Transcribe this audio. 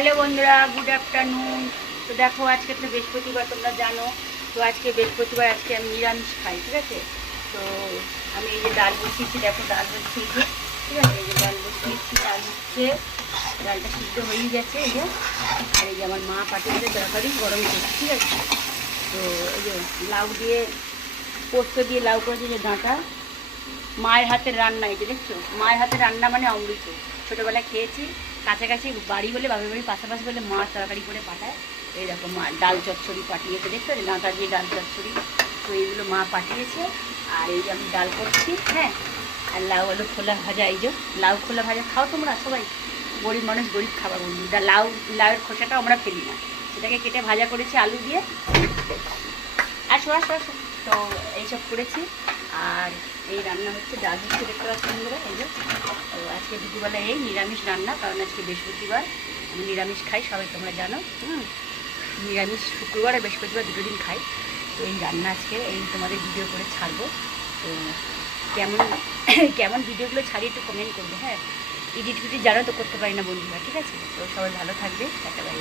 Hello বন্ধুরা, good afternoon. তো দেখো, আজকে তো বৃহস্পতিবার, তোমরা জানো। তো আজকে বৃহস্পতিবার, আজকে আমি নিরামিষ খাই, ঠিক আছে। তো আমি এই যে ডাল বসিয়েছি, দেখো ডাল বসিয়েছি, ঠিক আছে। এই যে ডাল বসিয়েছি, ডাল হচ্ছে, ডালটা সিদ্ধ হয়েই গেছে এই যে। আর এই যে আমার মা পাঠিয়েছে তরকারি গরম করছে, ঠিক আছে। তো এই যে লাউ দিয়ে, পোস্ত দিয়ে লাউ করেছে, যে ডাঁটা। মায়ের হাতের রান্না, এই যে দেখছো, মায়ের হাতের রান্না মানে অমৃত। ছোটোবেলায় খেয়েছি, কাছাকাছি বাড়ি হলে, বাপের বাড়ির পাশাপাশি হলে মা তরকারি করে পাঠায়। এই দেখো মা ডাল চচ্চড়ি পাঠিয়েছে, দেখছো ডাঁটা দিয়ে ডাল চচ্চড়ি। তো এইগুলো মা পাঠিয়েছে। আর এই যে আমি ডাল করছি, হ্যাঁ। আর লাউ আলু খোলা ভাজা, এই যে লাউ খোলা ভাজা খাও তোমরা সবাই? গরিব মানুষ, গরিব খাবার বন্ধু। লাউয়ের খোসাটাও আমরা ফেলি না, সেটাকে কেটে ভাজা করেছি আলু দিয়ে। আসো আসো আসো। তো এইসব করেছি। আর এই রান্না হচ্ছে, ডাল হচ্ছে, দেখতে পাচ্ছেন বন্ধুরা, এই যে। তো আজকে দুপুরবেলা এই নিরামিষ রান্না, কারণ আজকে বৃহস্পতিবার, আমি নিরামিষ খাই, সবাই তোমরা জানো। নিরামিষ শুক্রবার আর বৃহস্পতিবার দুটো দিন খাই। তো এই রান্না আজকে এই তোমাদের ভিডিও করে ছাড়বো। তো কেমন কেমন ভিডিওগুলো ছাড়ি একটু কমেন্ট করবে, হ্যাঁ। এডিট ফিডিট জানো তো করতে পারি না বন্ধুরা, ঠিক আছে। তো সবাই ভালো থাকবে, একটা বাড়ি।